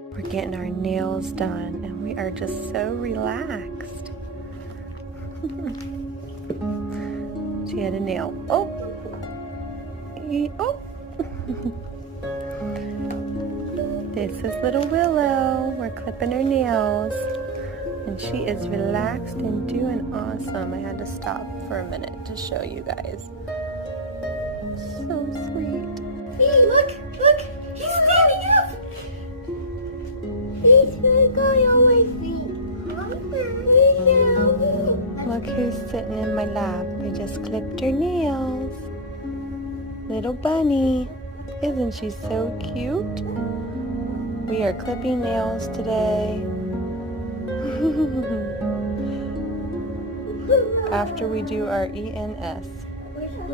We're getting our nails done and we are just so relaxed. She had a nail. Oh! Oh! This is little Willow. We're clipping her nails. And she is relaxed and doing awesome. I had to stop for a minute to show you guys. So sweet. Hey, look! Look! He's standing up! He's going on my feet. Look who's sitting in my lap. I just clipped her nails. Little bunny. Isn't she so cute? We are clipping nails today. After we do our ENS.